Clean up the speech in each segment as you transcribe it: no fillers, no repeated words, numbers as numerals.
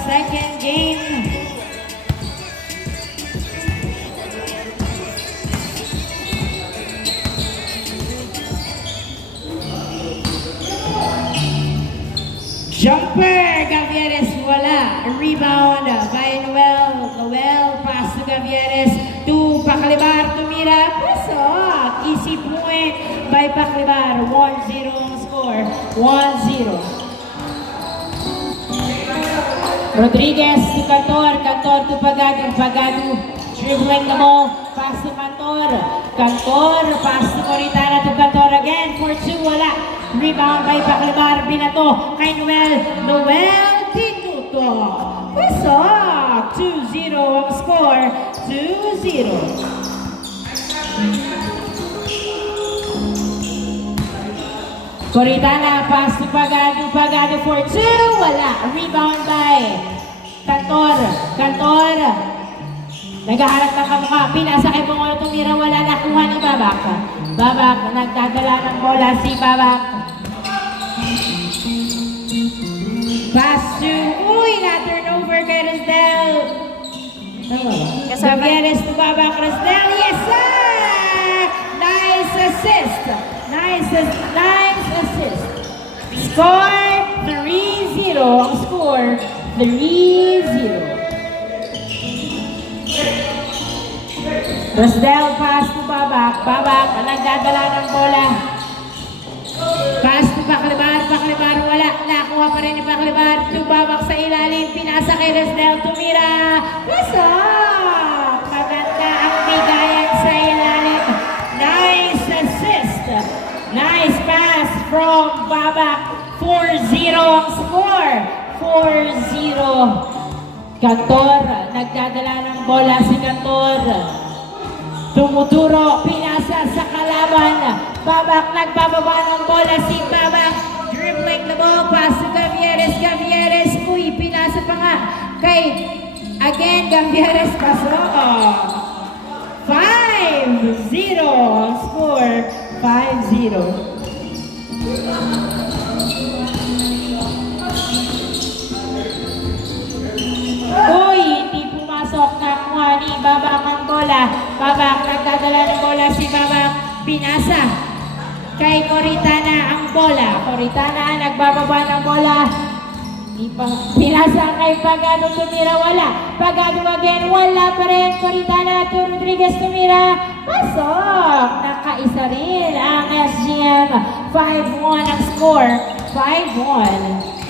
Second game. Jumper, Gavieres wala. Rebound by Noel. Noel, pass to Gavieres. To Pacalibar, tumira. Pasok. Easy point by Pacalibar. 1-0 ang score. 1-0. Rodriguez to Cantor. Cantor to Pagado. Pagado, dribbling the ball. Pass to Cantor. Cantor, pass to Coritana to Cantor again. For 2, wala. Rebound by Pacalibar, binato kay Noel. Noel Tinuto. Pasok. 2-0 ang score. 2-0. Coritana, pass to Pagado. Pagado for 2. Wala. Rebound by Cantor. Cantor. Naghaharap ng kamukha. Pinasa kay Bongolo, tumira. Wala. Nakuha ni Babak. Babak. Nagdadala ng bola si Babak. Pass to, na-turnover kay Resdel. Gavieres to Babak. Resdel, yes sir! Nice assist. Nice assist. Score 3-0. Ang score 3-0. Resdel, pass to Babak. Babak, nagdadala ng bola. Pass to Pacalibar. Pacalibar, wala. Nakuha pa rin ni Pacalibar. To Babak sa ilalim. Pinasa kay Resdel. Tumira. Pasok! Maganda ang bigayan sa ilalim. Nice assist. Nice pass from Babak. 4-0 ang score. 4-0. Cantor. Nagdadala ng bola si Cantor. Tumuturo, pinasa sa kalaban. Babak, nagbababa ng bola si Babak. Dribbling the ball, pass to Gavieres. Gavieres, pinasa pa nga kay, again, Gavieres, pasok. 5-0, score 5-0. Hindi pumasok. Nakuha ni Babak ang bola. Babak, nagdadala ng bola si Babak. Pinasa kay Coritana ang bola. Coritana, nagbababa ng bola. Pinasa kay Pagado, tumira, wala. Pagado again, wala pa rin. Coritana to Rodriguez, tumira. Pasok! Nakaisa rin ang SGM. 5-1 ang score. 5-1.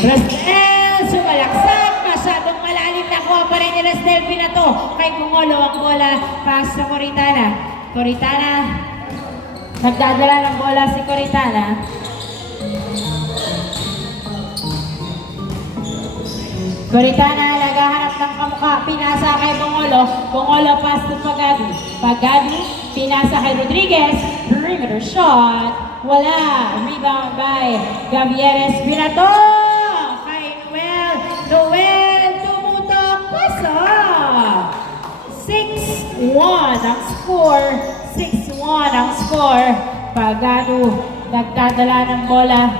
Resdel, sumalaksak, masyadong malalim na kuha pa rin ni Resdel, binato kay Bongolo ang bola, pass sa Coritana. Coritana, nagdadala ng bola si Coritana. Coritana, naghahanap ng kamukha, pinasa kay Bongolo. Bongolo, pass to Pagado. Pagado, pinasa kay Rodriguez, perimeter shot, wala. Rebound by Gavieres, binato! Noel, tumutok, pasok! 6-1 ang score. 6-1 ang score. Pagado, nagdadala ng bola.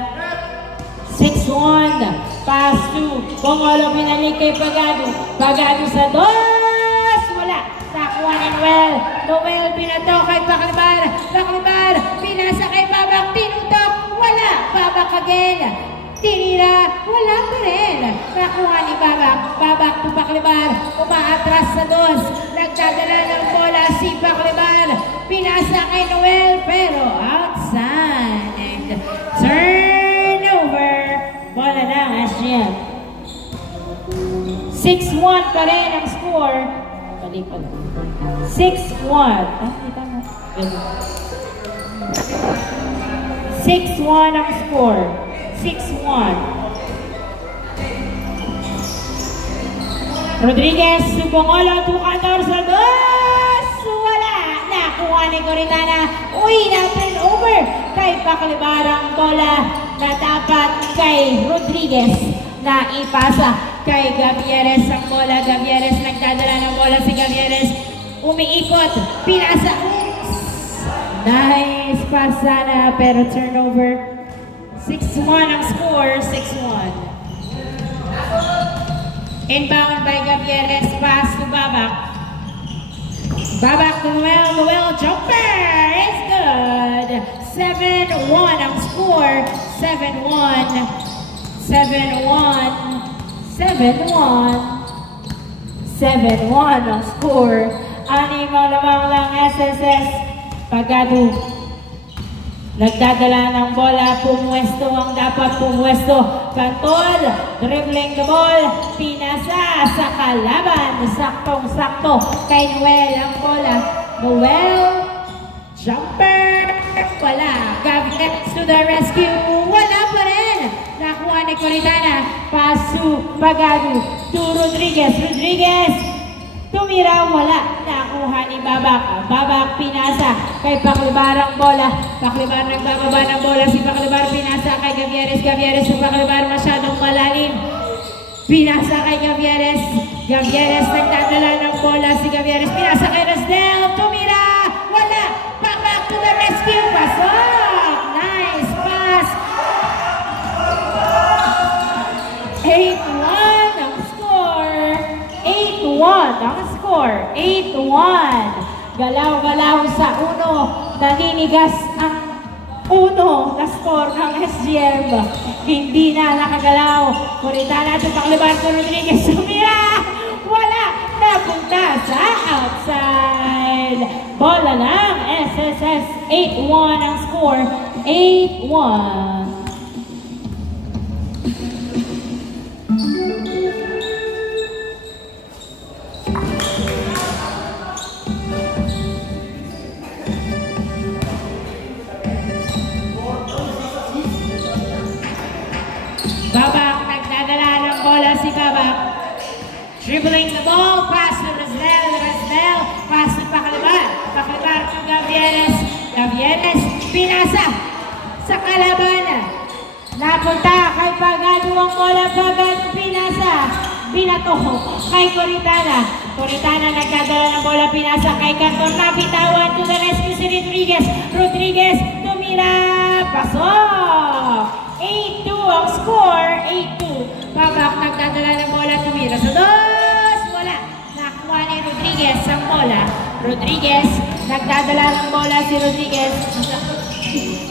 6-1. Pass to Bongolo, pinalik kay Pagado. Pagado sa dos. Wala. Nakuha ni Noel. Noel, binato kay Pacalibar. Pacalibar, pinasa kay Babak. Tinutok. Wala. Babak again. Tinira, wala pa rin. Nakuha ni Babak. Babak to Pacalibar. Umaatras sa dos. Nagdadala ng bola si Pacalibar. Pinasa kay Noel, pero outside. And turnover. Bola ng SGM. 6-1 pa rin ang score. Pali pala. 6-1. Kita mo. 6-1 ang score. 6-1. Rodriguez, Bongolo, 2-14 sa dos. Wala. Nakuha ni Coritana. Na-turnover kay Pacalibar ang bola na dapat kay Rodriguez na ipasa kay Gavieres ang bola. Gavieres, nagdadala ng bola si Gavieres. Umiikot. Pinasa. Nice pass sana, pero turnover. 6-1 ang score, 6-1. Inbound by Gavieres, pass to Babak. Babak to Noel, Noel jumper is good. 7-1 ang score, 7-1. 7-1. 7-1. 7-1 ang score. Anim ang lamang lang SSS. Pagado. Nagdadala ng bola, pumwesto ang dapat pumwesto. Cantol, dribbling the ball, pinasa sa kalaban. Saktong-sakto kay Noel ang bola. Noel, jumper, wala. Gavin to the rescue, wala pa rin. Nakuha ni Coritana, pass to Pagado, to Rodriguez. Rodriguez, tumira, wala. Nakuha ni Babak. Babak pinasa kay Paclibar ang bola. Paclibar nagbababa ng bola. Si Paclibar pinasa kay Gavieres. Gavieres sa Paclibar masyadong malalim. Pinasa kay Gavieres. Gavieres nagdadala ng bola. Si Gavieres pinasa kay Rasdel. Tumira, wala. Babak to the rescue. Pasok. Nice pass. 8-1 ang score. 8-1 ang score. 8-1. Galaw-galaw sa uno. Naninigas ang uno na score ng SGM. Hindi na nakagalaw. Coritana at Paclibar to Rodriguez. Sumira! Wala! Napunta sa outside. Bola ng SSS. 8-1 ang score. 8-1. Babak, nagdadala ng bola si Babak. Dribbling the ball, pass to Rasdel. Rasdel, pass to Paclibar. Paclibar to Gavieres. Gavieres, pinasa sa kalaban. Napunta kay Pagado ang bola. Pagado, pinasa. Binato kay Coritana. Coritana nagdadala ng bola, pinasa kay Cantor. Napitawan to the rescue si Rodriguez. Rodriguez, tumira. Pasok. 8-2 ang score, 8-2. Babak nagdadala ng bola, tumira sa dos. Wala. Nakuha ni Rodriguez ang bola. Rodriguez, nagdadala ng bola si Rodriguez.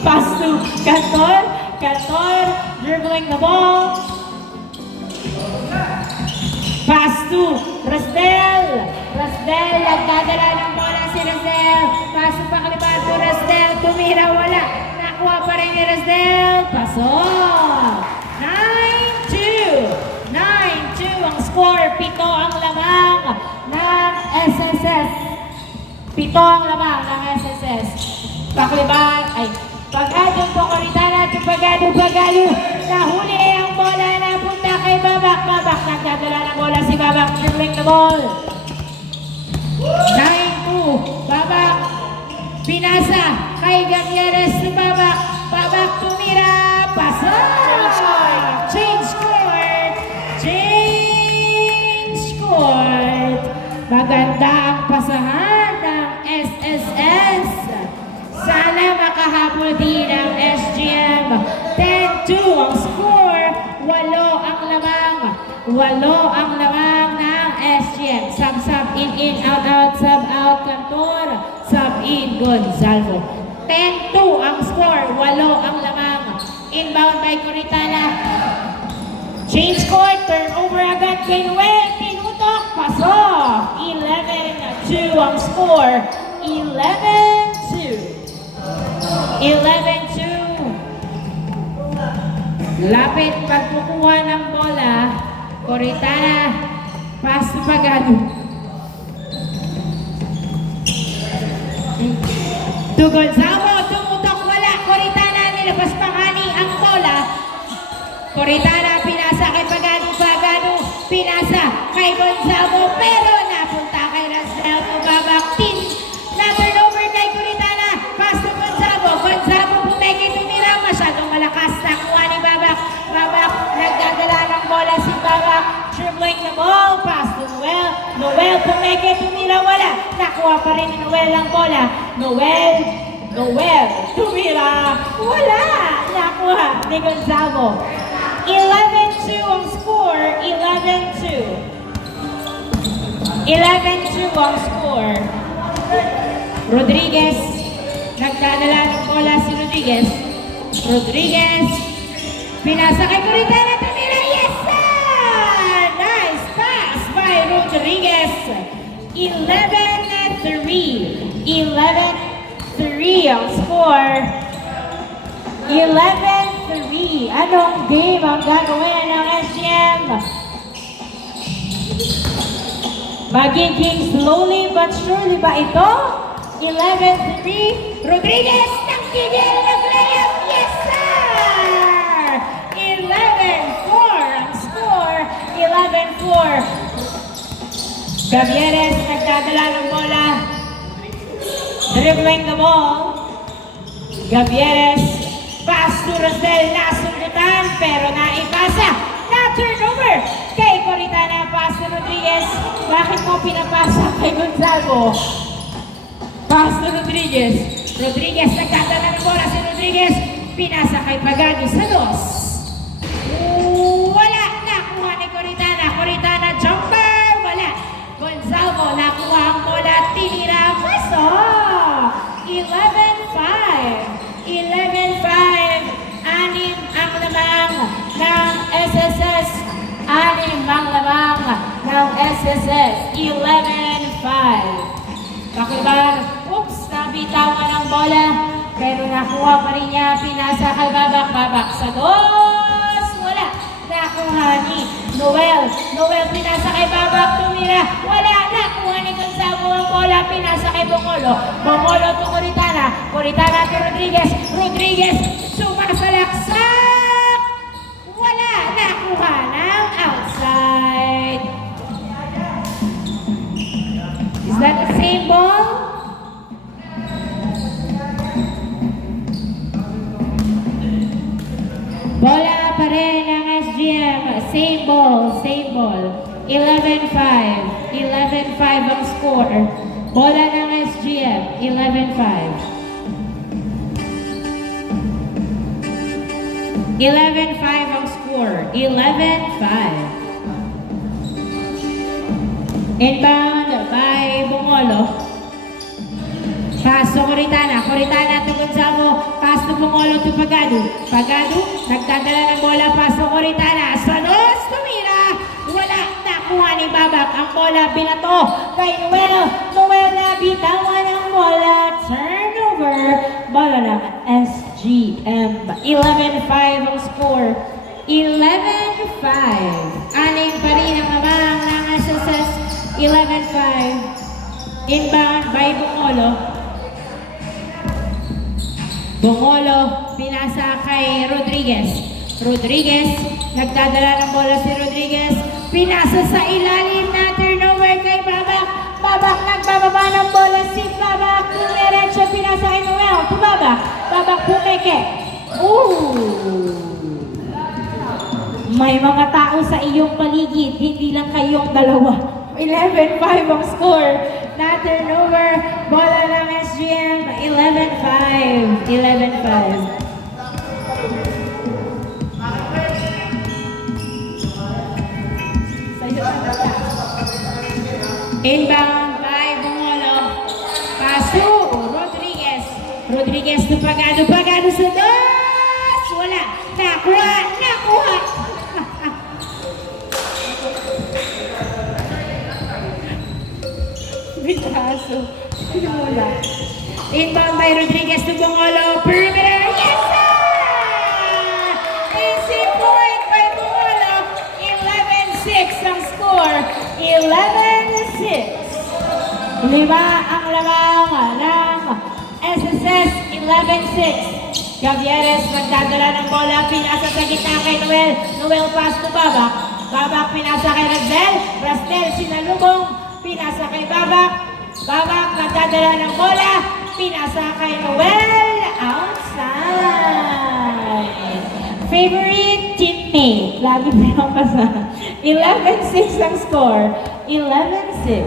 Pass to Cantor. Cantor, dribbling the ball. Pass to Rasdel. Rasdel, nagdadala ng bola si Rasdel. Pass to Paclibar to Rasdel. Tumira, wala. Nakuha pa rin ni Rasdel. Pasok. 9-2. 9-2 ang score. 7 ang lamang ng SSS. 7 ang lamang ng SSS. Paclibar, ay, Pagado po Coritana to Pagado. Nahuli ang bola, napunta kay Babak. Babak, nagdadala ng bola si Babak. Dribbling the ball. 9-2. Babak, pinasa kay Gavieres to Babak. Babak, tumira. Pasok. Change court. Change court. Maganda ang pasahan ng SSS. Sana makahabol din ang SGM. 10-2 ang score. 8 ang lamang. 8 ang lamang ng SGM. Sub in, out, sub out, Cantor. Sub in, Gonzalo. 10-2 ang score. 8 ang lamang. Inbound by Coritana. Change court. Turnover agad kay Noel. Pinutok. Pasok. 11-2 ang score. 11-2. 11-2. Lapit pagkukuha ng bola. Coritana. Pass to Pagado. To Gonzalo. Tumutok, wala. Coritana, nilabas pangani ang bola. Coritana, pinasa kay Pagado. Pagado, pinasa kay Gonzalo. Pero napunta kay Rasdel. Babak. Number over kay Coritana. Pass to Gonzalo. Gonzalo, pumeke, tumira. Masyadong malakas. Nakuha ni Babak. Babak, nagdadala ng bola si Babak. Dribbling the ball. Pass to Noel. Noel, pumeke, tumira. Wala. Nakuha pa rin ni Noel ang bola. Noel, Noel tumira. Wala. Nakuha ni Gonzalo. 11-2 ang score. 11-2. 11-2 ang score. Rodriguez. Nagdadala ng bola si Rodriguez. Rodriguez. Pinasa kay Coritana. Tumira. Yes, sir! Nice pass by Rodriguez. 11-3. 11-3 ang score. 11-3. Anong game ang gagawin ng SGM? Magiging slowly but surely ba ito? 11-3. Rodriguez nagtigil na play-up. Yes, sir! 11-4 ang score. 11-4. Gavieres nagdadala ng bola. Dribbling the ball. Gavieres. Pass to Rosel. Nasundutan pero naipasa. Na-turnover kay Coritana. Pass to Rodriguez. Bakit mo pinapasa kay Gonzalo? Pass to Rodriguez. Rodriguez nagdadala ng bola si Rodriguez. Pinasa kay Pagano sa dos. Wala. Nakuha ni Coritana. Coritana jumper. Wala. Gonzalo nakuha ang bola. Tinira. Paso. 11-5. 11-5. Anim ang lamang ng SSS. Anim ang lamang ng SSS. 11-5. Pakibar, oops, nabitawan ang bola. Pero nakuha pa rin niya, pinasa kay Babak. Babak sa dos. Wala. Nakuha ni Noel. Noel pinasa kay Babak. Tumira. Wala. Nakuha ni Gonzago ang bola. Pinasa kay Bongolo. Bongolo to Coritana. Coritana to Rodriguez. Rodriguez sumasalaksak. Wala. Nakuha ng outside. Is that the same ball? Bola pa rin ang SGM. Same ball, same ball. 11-5. 11-5 ang score. Bola ng SGM. 11-5. 11-5 ang score. 11-5. Inbound by Bongolo. Pass to Coritana. Coritana to Gonzalo. Pass to Bongolo to Pagano. Pagano. Nagdadala ng bola. Pass to Coritana. Sa dos. Tumira. Wala. Nakuha ni Babak. Ang bola binato kay Noel. Noel na bitawan ng bola. Turnover. Bola ng SGM. 11-5 ang score. 11-5. Aning pa rin ang lamang ng SSS. 11-5. Inbound by Bongolo. Bongolo, pinasa kay Rodriguez. Rodriguez, nagdadala ng bola si Rodriguez. Pinasa sa ilalim na turnover kay Babak. Babak, nagbababa ng bola si Babak. Diretso, pinasa kay Noel. To Babak. Babak, pumeke. May mga tao sa iyong paligid, hindi lang kayong dalawa. 11-5 ang score. Na turnover, bola ng SGM. 11-5. 11-5. Inbound by Bongolo. Paso, Rodriguez. Rodriguez to Pagano. Pagano sa dos. Wala. Nakuha. Nakuha. Bitraso. Pinamula. Inbound by Rodriguez to Bongolo. Perimeter. Yes, sir! Easy point by Bongolo. 11-6 ang score. 11-6. Lima ang lamang ng SSS. 11-6. Gavieres nagdadala ng bola. Pinasa sa gitna kay Noel. Noel pass to Babak. Babak pinasa kay Rasdel. Rasdel sinalubong. Pinasa kay Babak. Babak nagdadala ng bola. Pinasa kay Noel. Outside. Favorite teammate. Lagi pinapasa. 11-6 ang score. 11-6.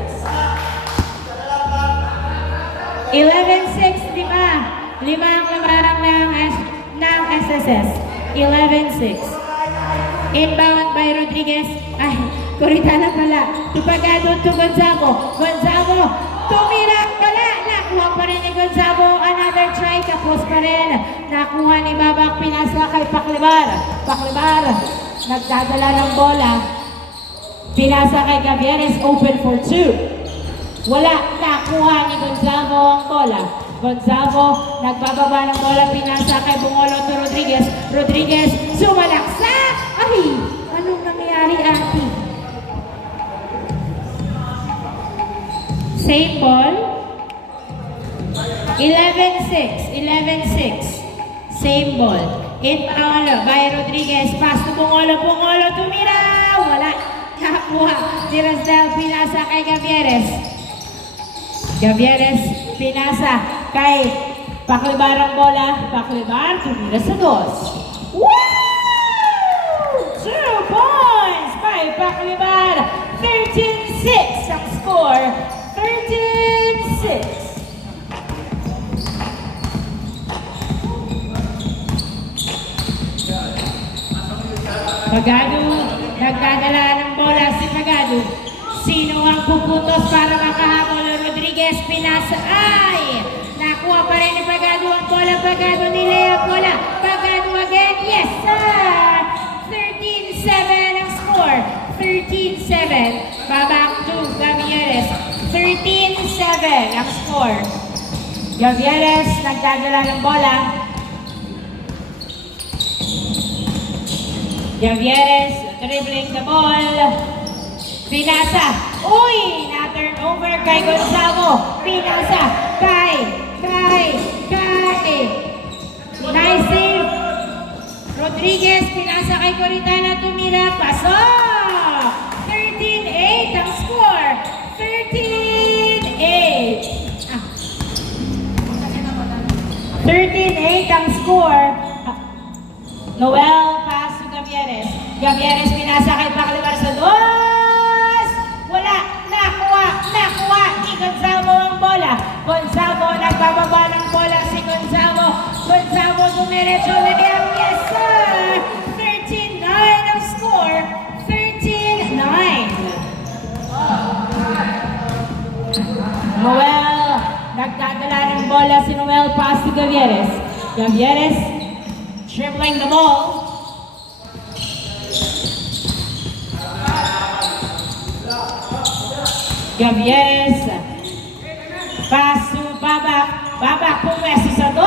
11-6, 5. 5 ang labarang ng SSS. 11-6. Inbound by Rodriguez. Ay, Coritana pala. Tupagado to Gonzago. Gonzago, tumira pala. Nakuha pa rin ni Gonzago. Another try. Tapos pa rin. Nakuha ni Babak. Pinasa kay Paclibar. Paclibar, nagdadala ng bola. Pinasa kay Gavieres. Open for 2. Wala. Nakuha ni Gonzago ang bola. Gonzago, nagbababa ng bola. Pinasa kay Bungolo to Rodriguez. Rodriguez, sumalaksak. Ay, anong nangyari, ate? Same ball. 11-6. 11-6. Same ball. Inbound by Rodriguez. Pass to Bungolo. Bungolo, tumira. Wala. Nakakuha. Tirasdal, pinasa kay Gavieres. Gavieres, pinasa kay Paclibar ang bola. Paclibar, tumira sa 2. Woo! 2 points by Paclibar. 13-6 ang score. 13-6. Pagado, nagdadala ng bola si Pagado. Sino ang puputos para makahabol? Rodriguez, pinasa. Ay! Nakuha pa rin ni Pagado ang bola. Pagado nila ang bola. Pagado again. Yes, sir! 13-7 ang score. 13-7. Babak to Gavieres. 13-7 ang score. Gavieres, nagdadala ng bola. Gavieres, dribbling the ball. Pinasa. Uy! Na-turn over kay Gonzago. Pinasa. Kay. Nice save. Rodriguez, pinasa kay Coritana. Tumira. Pasok. 13-8 ang score. 13-8. 13-8 ang score. Noel, pass to Gavieres. Gavieres, pinasa kay Paclibar sa 2. Wala. Nakuha ni Gonzago ang bola. Gonzago, nagbababa ng bola si Gonzago. Gonzago, dumiretso lagyan. Yes, sir! 13-9 ang score. 13-9. Noel, nagdadala ng bola si Noel. Pass to Gavieres. Gavieres, dribbling the ball. Gavieres, pass to Babak. Babak, pumwesto sa 2.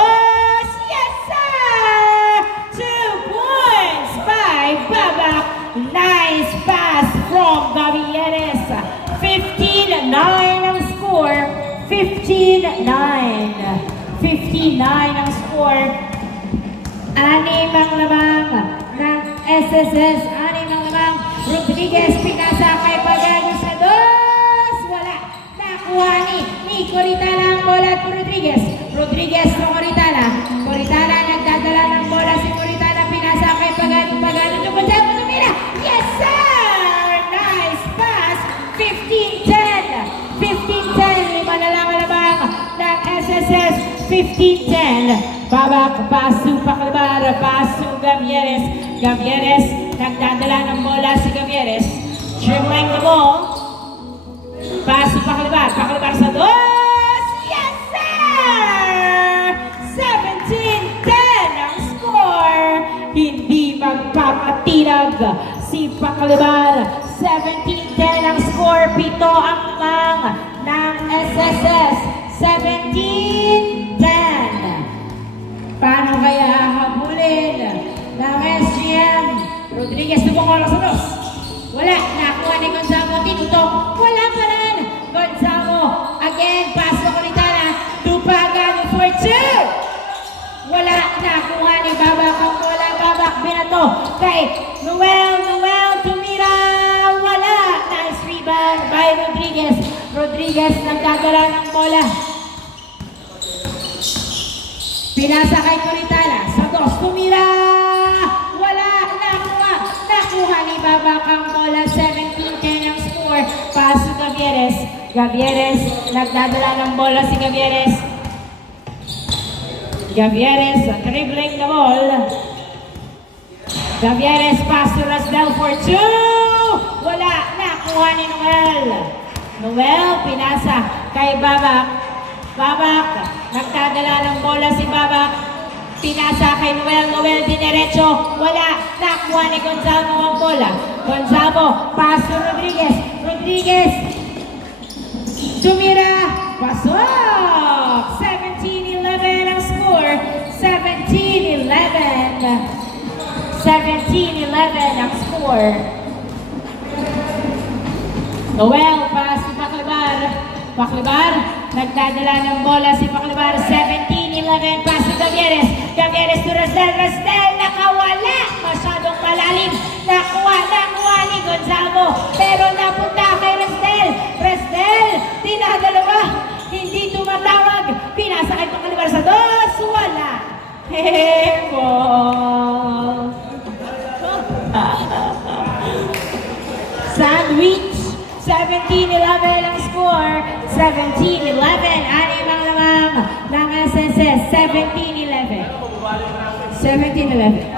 Yes, sir! 2 points by Babak. Nice pass from Gavieres. 15-9 ang score. 15-9. 15-9 ang score. 6 ang lamang ng SSS. 6 ang lamang. Rodriguez, pinasa kay Pagado sa 2. Nakuha ni Coritana ang bola at Rodriguez. Rodriguez to Coritana. Coritana, nagdadala ng bola si Coritana. Pinasa kay Pagado. Pagado to Gonzago. Tumira. Yes, sir! Nice pass. 15-10. 15-10. 5 na lang alabang ng SSS. 15-10. Babak, pass to Paclibar. Pass to Gavieres. Gavieres, nagdadala ng bola si Gavieres. Dribbling the ball. Pass to Paclibar. Paclibar sa 2. Yes, sir! 17-10 ang score. Hindi magpapatinag si Paclibar. 17-10 ang score. 7 ang lamang ng SSS. 17-10. Paano kaya hahabulin ng SGM? Rodriguez na Bungolo sa 2. Wala. Nakuha ni Gonzago. Tinutok. Wala pa rin. Gonzago. Again. Pass na Coritana. Pagado for 2. Wala. Nakuha ni Babak ang bola. Babak binato kay Noel. Noel tumira. Wala. Nice rebound by Rodriguez. Rodriguez nagdadala ng bola. Pinasa kay Coritana. Sa 2. Tumira. Wala. Nakuha ni Babak ang bola. 17-10 ang score. Pass to Gavieres. Gavieres, nagdadala ng bola si Gavieres. Gavieres dribbling the ball. Gavieres pass to Rasdel for 2. Wala, nakuha ni Noel. Noel, pinasa kay Babak. Babak, nagdadala ng bola si Babak. Pinasa kay Noel. Noel diniretso. Wala, nakuha ni Gonzalo ang bola. Gonzalo, pass to Rodriguez. Rodriguez, tumira. Pasok! 17-11 ang score. 17-11. 17-11 ang score. Noel, pass si Paclibar. Paclibar, nagdadala ng bola si Paclibar. 17-11, pass si Gavieres. Gavieres to Rasdel. Rasdel, nakawala. Masyadong malalim. Nakuha ni Gonzalo. Pero napunta kay Rasdel. Rasdel, dinadalawa. Hindi tumatawag. Pinasa kay Paclibar sa 2. Wala. Ball. Sandwich. 17-11 ang score. 17-11. Anim ang lamang ng SSS. 17-11. 17-11.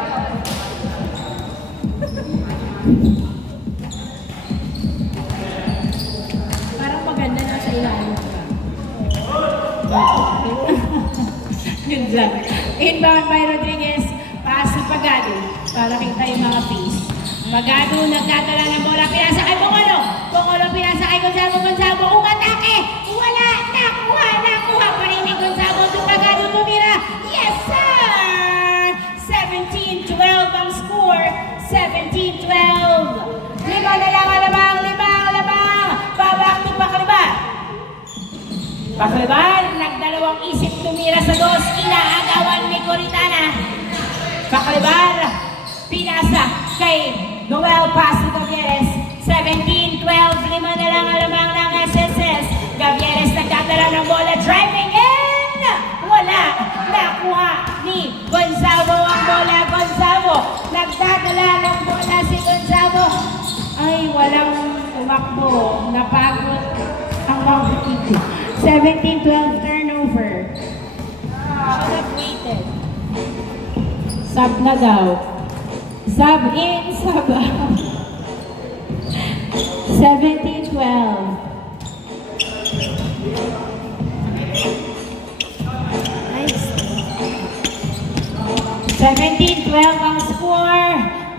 Parang maganda na sa ilalim. Good job. Inbound by Rodriguez. Pass sa Pagado. Para kita yung mga piece. Pagado, nagdadala ng bola. Pinasa kay Bongolo. Bongolo, pinasa kay Gonzalo. Gonzalo, umatake. Wala. Nakuha pa rin ni Gonzalo. Pagado, tumira. Yes, sir! 17-12 ang score. 17-12. Lima na lang ang lamang. Babak to Paclibar. Paclibar, nagdalawang isip tumira sa 2. Inaagawan ni Coritana. Paclibar, pinasa kay Noel, pass to Gavieres. 17-12, 5 na lang ang lamang ng SSS. Gavieres nagdadala ng bola, driving in! Wala! Nakuha ni Gonzalo ang bola. Gonzalo, nagdadala ng bola si Gonzalo. Ay, walang tumakbo. Napagod ang mga 17-12 turnover. Should have waited. Sub na daw. Sub in, sub out. 17-12. Nice. 17-12 ang score.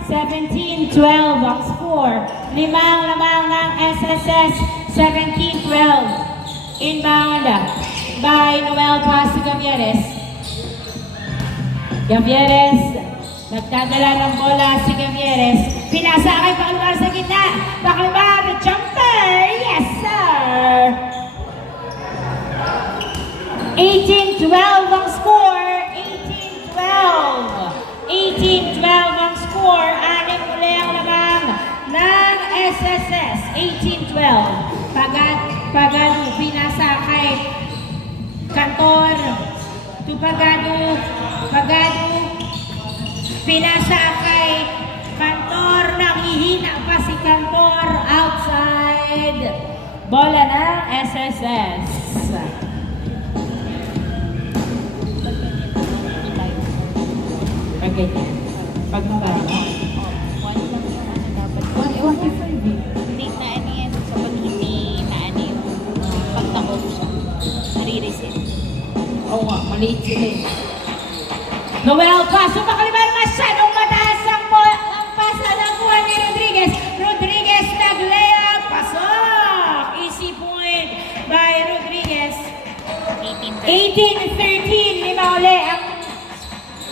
17-12 ang score. 5 lamang ng SSS. 17-12. Inbound by Noel, pass to Gavieres. Gavieres, nagdadala ng bola si Gavieres. Pinasa kay Paclibar sa gitna. Paclibar, jumper! Yes, sir! 18-12 ang score. 18-12 ang score. Anim uli ang lamang ng SSS. 18-12. Pagado, pinasa kay Cantor. To Pagado. Pinasa kay Cantor. Nakihina pa si Cantor. Outside. Bola ng SSS. Okay. Pagmababa. Hindi na ano yan sa pag hindi na ano yung pagtakot siya. Nare-reset. Oo nga, maliit sila eh. Noel, paso Paclibar, masyadong mataas ang pasa ng kuha ni Rodriguez. Rodriguez nag-layup, pasok! Easy point by Rodriguez. 18-13, 5 uli ang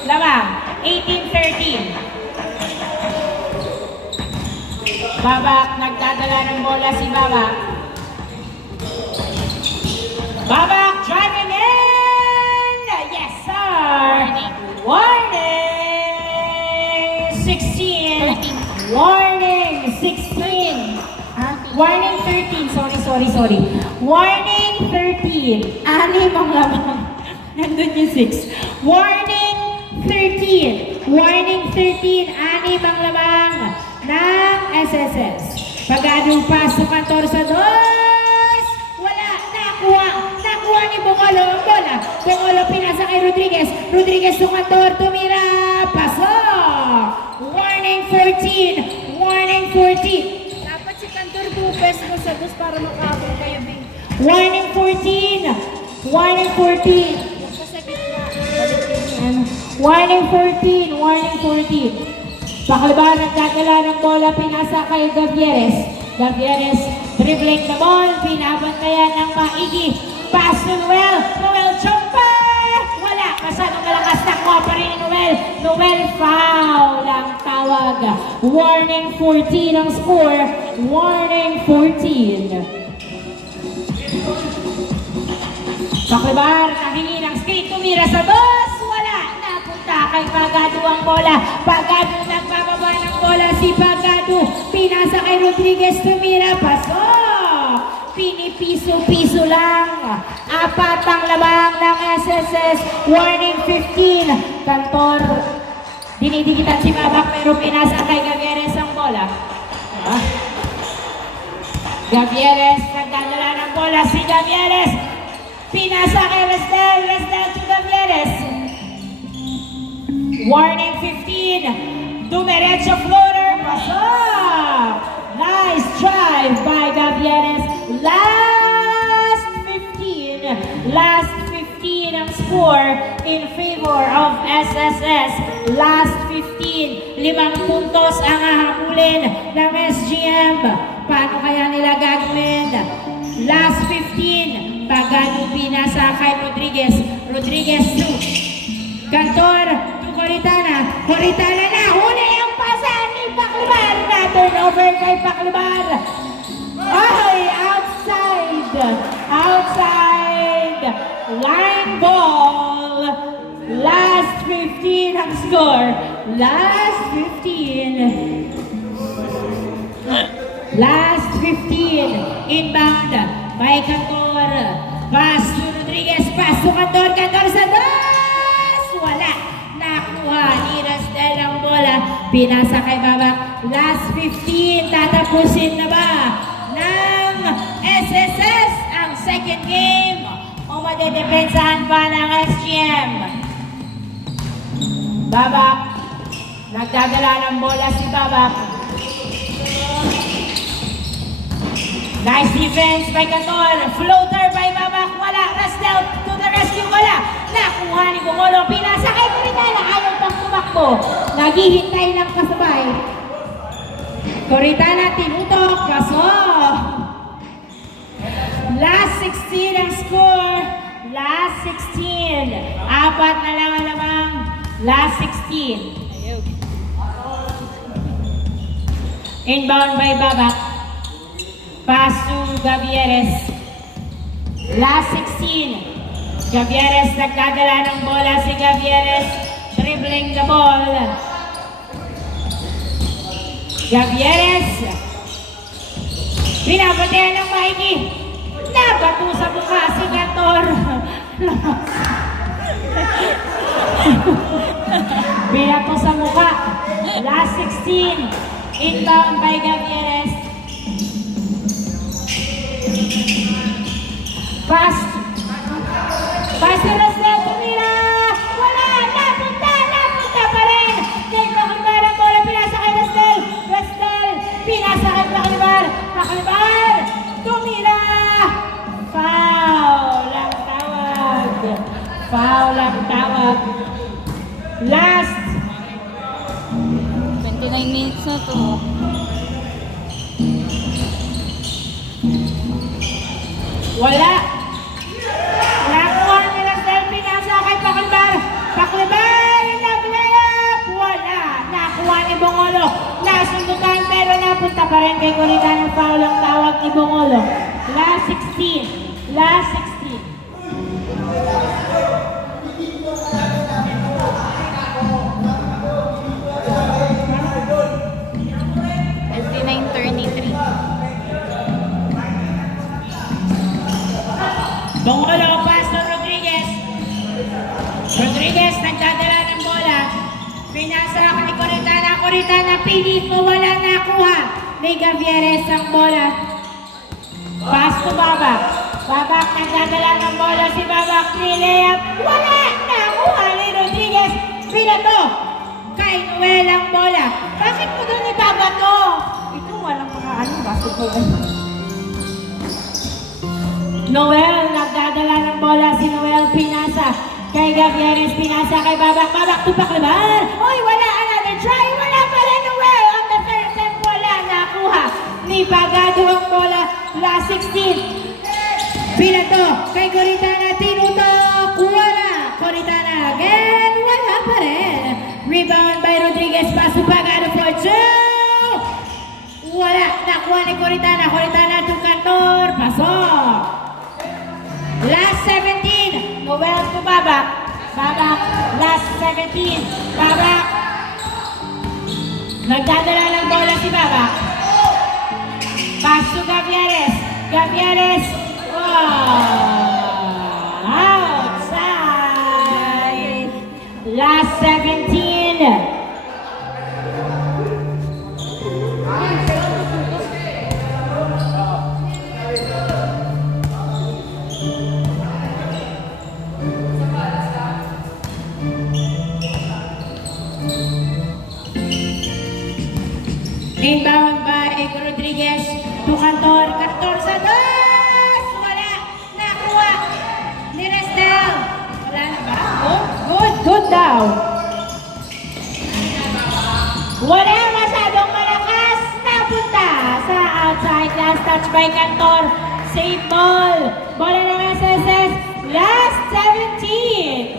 lamang. 18-13. Babak, nagdadala ng bola si Babak. Babak, driving in! Yes, sir! Warning! 16! Warning! 16! Warning 13! Sorry. Warning 13! Anim ang lamang. Nandun yung 6. Warning 13! Warning 13! Anim ang lamang ng SSS. Pagado pass sa Cantor sa 2. Wala. Nakuha ni ni Bongolo ang bola. Bongolo pinasa kay Rodriguez. Rodriguez to Cantor, tumira, pasok! Warning 14, warning 14. Dapat si Cantor bupes mo sa dos para makabot kayo, Bing. Warning 14, warning 14. Yung sa gitna. Balikin niya. Warning 14, warning 14. Pakliba, nagdadala ng bola, pinasa kay Gavieres. Gavieres, dribbling the ball, binabantayan ng maigi. Pass to Noel, Noel jumper! Wala, masyadong malakas, nakuha pa rin ni Noel. Noel foul ang tawag. Warning 14 ang score, warning 14. Paklibar, nahingi ng skate, tumira sa dos, wala, napunta kay Pagado ang bola. Pagado nagbababa ng bola si Pagado, pinasa kay Rodriguez, tumira, pasok! Pinipiso-piso lang, apat ang labang ng SSS, warning 15. Cantor, dinidikitan si Babak pero pinasa kay Gavieres ang bola. Gavieres, nagdadala ng bola si Gavieres. Pinasa kay Resdel, Resdel to Gavieres. Warning 15. Dumiretso floater, pasok! Nice drive by Gavieres. Last 15 ang score in favor of SSS. Last 15. 5 puntos ang hahabulin ng SGM. Paano kaya nila gagawin? Last 15. Pagano pinasa kay Rodriguez. Rodriguez to Cantor to Coritana. Coritana na. Huli ang pasa ni Paclibar. Na turnover kay Paclibar. Ay, outside. Outside. Line ball. Last 15 ang score. Last 15. Last 15. Inbound by Cantor. Pass to Rodriguez. Pass to Cantor. Cantor sa dos. Wala. Nakuha ni Rastel ang bola. Pinasa kay Babak. Last 15. Tatapusin na ba ng SSS ang second game? O madedepensahan pa ng SGM? Babak. Nagdadala ng bola si Babak. Nice defense by Cantor. Floater by Babak. Wala. Rastel to the rescue. Wala. Nakuha ni Bongolo. Pinasa kay Coritana. Ayaw pang tumakbo. Naghihintay lang kasabay. Coritana tinutok. Kaso. Last 16 ang score. Last 16. Apat na lang ang lamang. Last 16. Inbound by Babak. Pass to Gavieres. Last 16. Gavieres, nagdadala ng bola si Gavieres. Dribbling the ball. Gavieres. Binabatean ng maigi. Nabato sa mukha si Cantor. Binato sa mukha. Last 16. Inbound by Gavieres. Pass to Rastel, tumira! Wala! Napunta pa rin! Kay Paclibar ang bola, pinasa kay Rastel! Rastel, pinasa kay Paclibar! Paclibar! Tumira! Foul ang tawag! Foul ang tawag! Last! 29 minutes na to. Wala! Nakuha ni Rastel, pinasa kay Paclibar! Paclibar! Nag-layup! Wala! Nakuha ni Bongolo! Nasundutan pero napunta pa rin kay Coritana. Foul ang tawag ni Bongolo. Last 16. Last 16. 29:33. Bongolo, pass to Rodriguez. Rodriguez, nagdadala ng bola. Pinasa kay Coritana. Coritana, pilit mo, wala nakuha. May Gavieres ang bola. Pass to Babak. Babak, nagdadala ng bola si Babak ni Layup. Wala! Nakuha ni Rodriguez. Pinato kay Noel ang bola. Bakit mo doon ibabato? Ito walang mga basketball. Noel, nagdadala ng bola si Noel. Pinasa kay Gavieres. Pinasa kay Babak. Babak, tupak laban. Uy, wala! Another try. Wala pa rin Noel. On the third time, wala. Nakuha ni Pagado ang bola. Last 16. Pinato kay Coritana, tinutok, wala. Coritana again, wala pa rin. Rebound by Rodriguez, paso Pagado for two. Wala, nakuha ni Coritana. Coritana to Cantor, pasok. Last 17, Noel to Babak. Babak, last 17. Babak. Nagdadala ng bola si Babak. Pass to Gavieres. Gavieres. Outside. Last 17. Inbound by Rodriguez to Cantor. Cantor sa dos! Wala! Nakuha ni Restel. Wala na ba? Good daw. Wala masyadong malakas. Napunta sa outside. Last touch by Cantor. Save ball. Bola ng SSS. Last 17.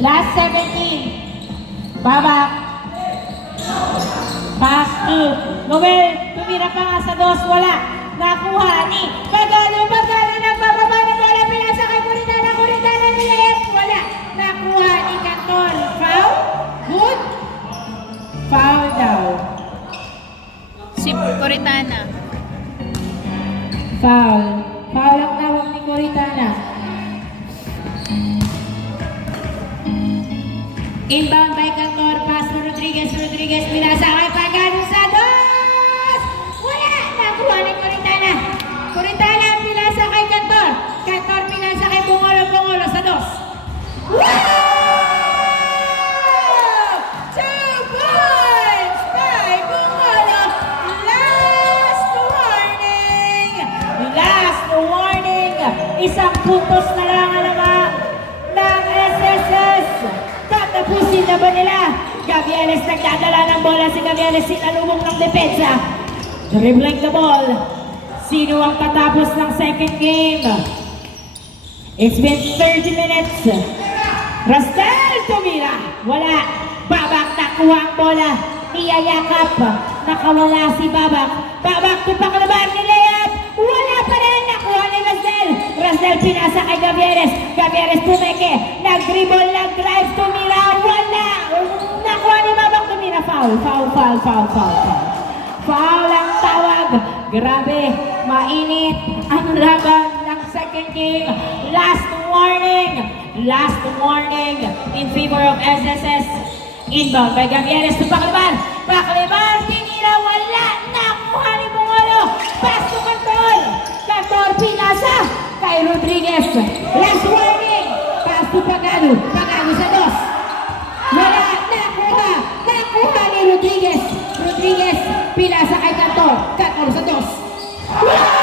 Last 17. Babak. Pass to Noel. Tumira pa nga sa dos. Wala. Nakuha ni Pagano. Pagano nagbababa ng bola. Pinasa kay Coritana. Coritana nilayat. Wala. Nakuha ni Cantor. Foul? Good? Foul daw. Si Coritana. Foul. Foul ang tawag ni Coritana. Inbound by Cantor, pass to Rodriguez. Rodriguez, pinasa kay Pagano sa dos! Wala! Nakuha ni Coritana. Coritana, pinasa kay Cantor. Cantor, pinasa kay Bungolo. Bungolo sa dos. Wow! 2 points by Bungolo. Last warning! Last warning! Isang puntos na lang alamak ng SSS. Tatapusin na ba nila? Gavieres nagdadala ng bola. Si Gavieres sinalubong ng depensa. Dribbling the ball. Sino ang tatapos ng second game? It's been 30 minutes. Rastel tumira. Wala. Babak nakuha ang bola. Iyayakap. Nakawala si Babak. Babak tupakalaban ni Layup. Wala pa rin. Nakuha ni Rastel. Rastel pinasa kay Gavieres. Gavieres pumeke. Nag-dribble, nag-drive, tumira. Wala. Nakuha ni Babak, tumira. Foul. Foul ang tawag. Grabe. Mainit ang laban ng second game. Last warning. Last warning in favor of SSS. Inbound by Gavieres to Pacliban. Pacliban, tinira. Wala. Nakuha ni Bungolo. Pass to Cantor. Cantor pinasa kay Rodriguez. Last warning. Pass to Pagano. Pagano sa dos. Wala. Nakuha. Nakuha ni Rodriguez. Rodriguez pinasa kay Cantor. Cantor sa dos. Wala!